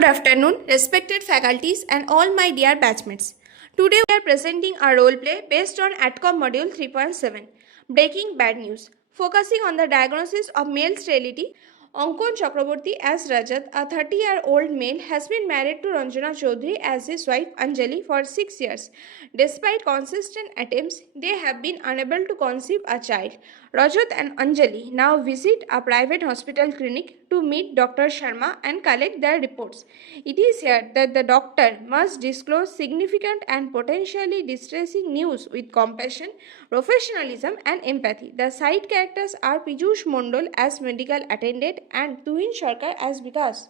Good afternoon, respected faculties and all my dear batchmates. Today we are presenting a role play based on ATCOM Module 3.7, Breaking Bad News, focusing on the diagnosis of male sterility. Ankon Chakraborty as Rajat, a 30-year-old male, has been married to Ranjana Chaudhary as his wife Anjali for 6 years. Despite consistent attempts, they have been unable to conceive a child. Rajat and Anjali now visit a private hospital clinic to meet Dr. Sharma and collect their reports. It is here that the doctor must disclose significant and potentially distressing news with compassion, professionalism, and empathy. The side characters are Piyush Mondal as medical attendant and Tuhin Sarkar as Vikas.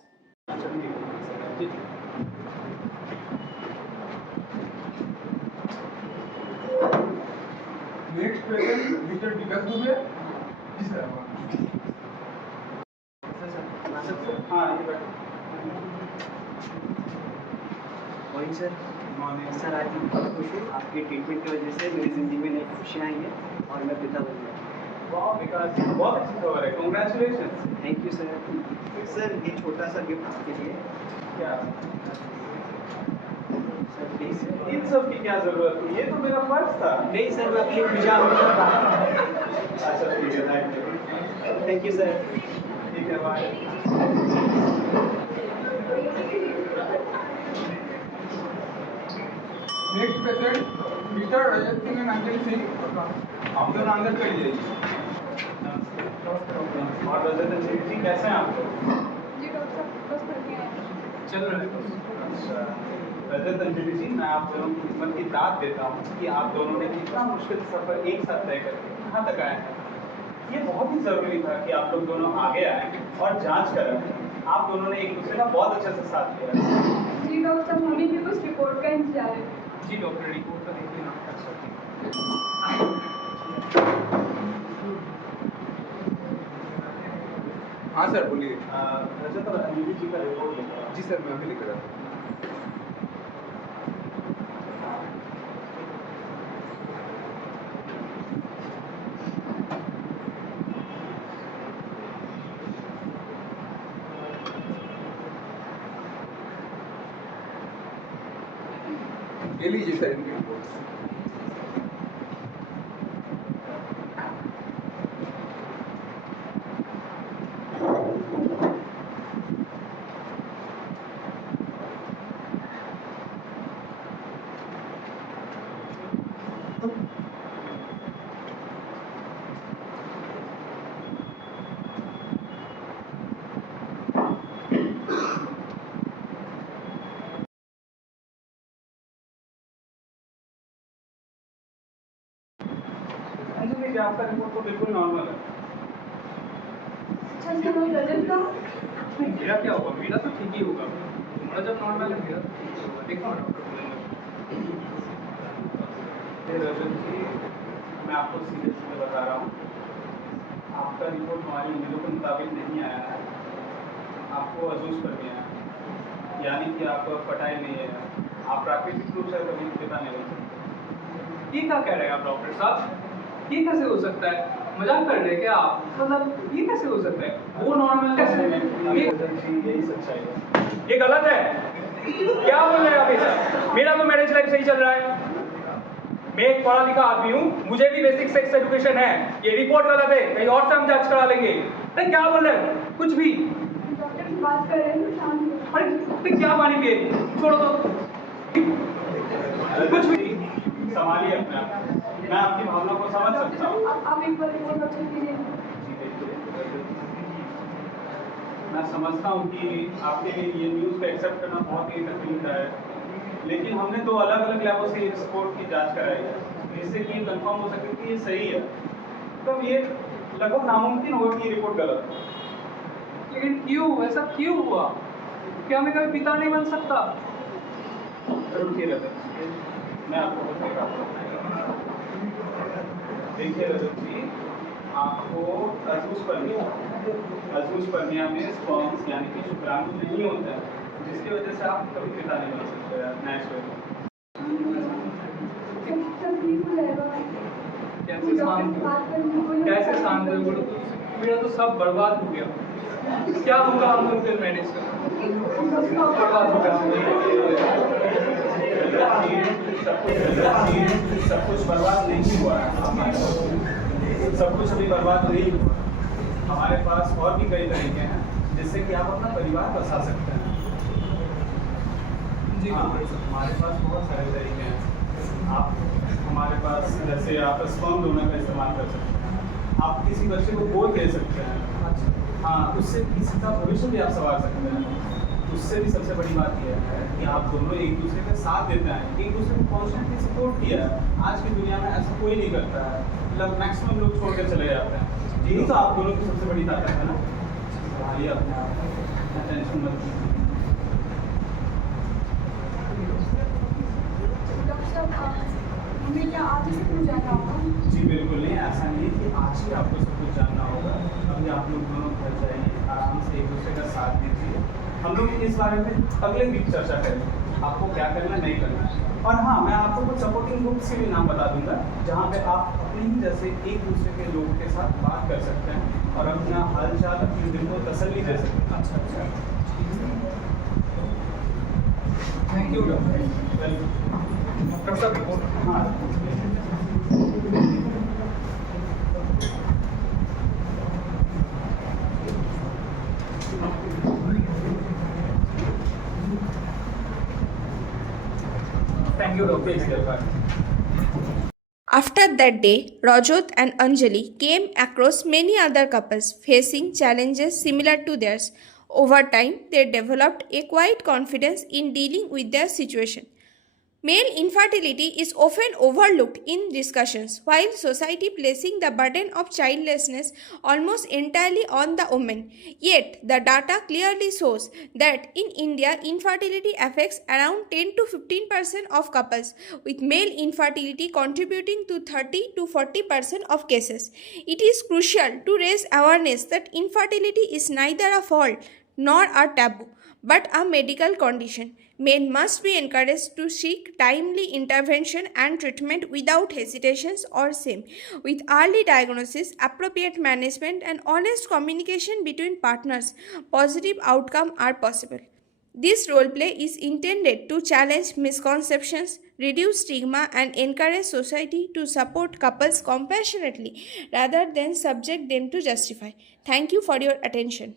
Next present, Mr. Vikas Dubey. Ji sir. हाँ ये बैठो. Morning sir. Morning sir. आज मैं बहुत खुश हूँ आपकी treatment की वजह से मेरी ज़िंदगी में नई खुशियाँ आई हैं और मैं पिता बन गया. वाह विकास जी बहुत अच्छी खबर है. Congratulations. Thank you sir. Sir ये छोटा सा गिफ्ट आपके लिए. क्या? Sir please. इन सब की क्या जरूरत थी? ये तो मेरा फर्ज था. नहीं सर मैं अपनी पूजा अच्छा ठीक है. Thank you sir. ठीक है bye. Next patient Mr Rajat Singh and Anjali Singh. आप दोनों अंदर चले जाइए. और रजत अंजलि जी कैसे हैं आप लोग? जी डॉक्टर साहब बस बढ़िया है. चल रहा है. अच्छा रजत अंजलि जी मैं आप दोनों को हिम्मत की दाद देता हूँ कि आप दोनों ने इतना मुश्किल सफर एक साथ तय करके यहाँ तक आए हैं. ये बहुत ही ज़रूरी था कि आप लोग दोनों आगे आए और जांच करें. आप दोनों ने एक दूसरे का बहुत अच्छे से साथ दिया. जी डॉक्टर साहब हमें भी कुछ रिपोर्ट का इंतजार है. जी डॉक्टर रिपोर्ट का देख लेना. हाँ सर बोलिए. रजत और अंजलि जी का रिपोर्ट लेकर. जी सर मैं अभी लेकर आता हूँ. ले लीजिए सर इनकी रिपोर्ट. अंजलि जी आपका रिपोर्ट तो बिल्कुल नॉर्मल है. अच्छा सर और रजत का मेरा क्या होगा? मेरा तो ठीक ही होगा. तुम्हारा जब नॉर्मल है मेरा तो ठीक ही होगा. देखो ना डॉक्टर बोलेंगे. रजत जी मैं आपको सीधे सीधे बता रहा हूँ आपका रिपोर्ट हमारी उम्मीदों के मुताबिक नहीं आया है. आपको अजूस कर दिया है यानी कि आपको फटाइल नहीं है. आप प्राकृतिक रूप से कभी पिता नहीं बन सकते. ये क्या कह रहे हैं आप डॉक्टर साहब? ये कैसे हो सकता है? मजाक कर रहे हैं क्या आप? मतलब ये कैसे हो सकता है? वो नॉर्मल कैसे? यही सच्चाई है. ये गलत है. क्या बोल रहे हैं आप ये सब? मेरा तो मैरिज लाइफ सही चल रहा है. मैं एक पढ़ा लिखा आदमी हूँ. मुझे भी बेसिक सेक्स एजुकेशन है. ये रिपोर्ट गलत है. कहीं और से हम जांच करा लेंगे. अरे क्या बोल रहे हैं? कुछ भी. डॉक्टर से बात कर रहे हैं शाम को. अरे क्या पानी पिए? छोड़ो तो. कुछ भी. संभालिए अपने आप. मैं आपकी भावना को समझ सकता हूँ. आप एक बार रिपोर्ट अच्छे कीजिए. मैं समझता हूँ कि आपके लिए ये न्यूज़ को एक्सेप्ट करना बहुत ही तकलीफदायक है. लेकिन हमने दो अलग अलग लैबों से इस रिपोर्ट की जांच कराई है जिससे कि ये कंफर्म हो सके कि ये सही है. तो ये लगभग नामुमकिन होगा कि ये रिपोर्ट गलत हो. लेकिन क्यों? ऐसा क्यों हुआ? क्या मैं कभी पिता नहीं बन सकता? रुकिए रजत, मैं आपको बताता हूँ. देखिए रजत जी आपको अजूस परमिया में स्पर्म्स यानी कि शुक्राणु नहीं होता है जिसकी वजह से आप कभी पिता नहीं बन सकते नेचुरली. सब ठीक हो जाएगा. कैसे शांत हो? मेरा तो सब बर्बाद हो गया. क्या होगा हम लोग मैनेज कर? सब कुछ बर्बाद नहीं हुआ है, सब कुछ अभी बर्बाद नहीं हुआ। हमारे पास और भी कई तरीके हैं जिससे कि आप अपना परिवार बसा सकते हैं। हाँ, हमारे पास बहुत सारे तरीके हैं। आप हमारे पास जैसे आप स्पर्म डोनर का इस्तेमाल कर सकते हैं, आप किसी बच्चे को गोद दे सकते हैं। हाँ, उससे किसी का भविष्य भी आप संवार सकते हैं। उससे भी सबसे बड़ी बात यह है कि आप दोनों एक दूसरे का साथ देते हैं, एक दूसरे को कॉन्स्टेंटली सपोर्ट किया है। आज की दुनिया में ऐसा कोई नहीं करता है, मतलब मैक्सिमम लोग छोड़ कर चले जाते हैं। यही तो आप दोनों की सबसे बड़ी ताकत है ना। ये अपने आप टेंशन मत लीजिए। डॉक्टर साहब, हमें क्या आज ही सब कुछ जानना होगा? जी बिल्कुल नहीं, ऐसा नहीं है कि आज ही आपको सब कुछ जानना होगा। अभी आप लोग दोनों घर जाइए, आराम से एक दूसरे का साथ दीजिए। हम लोग इस बारे में अगले वीक चर्चा करेंगे, आपको क्या करना नहीं करना है। और हाँ, मैं आपको कुछ सपोर्टिंग ग्रुप्स के भी नाम बता दूंगा, जहाँ पे आप अपने ही जैसे एक दूसरे के लोगों के साथ बात कर सकते हैं और अपना हालचाल, अपने दिल को तसल्ली दे सकते हैं। अच्छा, थैंक यू डॉक्टर साहब। रिपोर्ट हाँ, thank you doctor. After that day, Rajat and Anjali came across many other couples facing challenges similar to theirs. Over time, they developed a quiet confidence in dealing with their situation. Male infertility is often overlooked in discussions, while society placing the burden of childlessness almost entirely on the woman. Yet, the data clearly shows that in India, infertility affects around 10 to 15% of couples, with male infertility contributing to 30 to 40% of cases. It is crucial to raise awareness that infertility is neither a fault nor a taboo, but a medical condition. Men must be encouraged to seek timely intervention and treatment without hesitations or shame. With early diagnosis, appropriate management, and honest communication between partners, positive outcomes are possible. This role play is intended to challenge misconceptions, reduce stigma, and encourage society to support couples compassionately rather than subject them to justify. Thank you for your attention.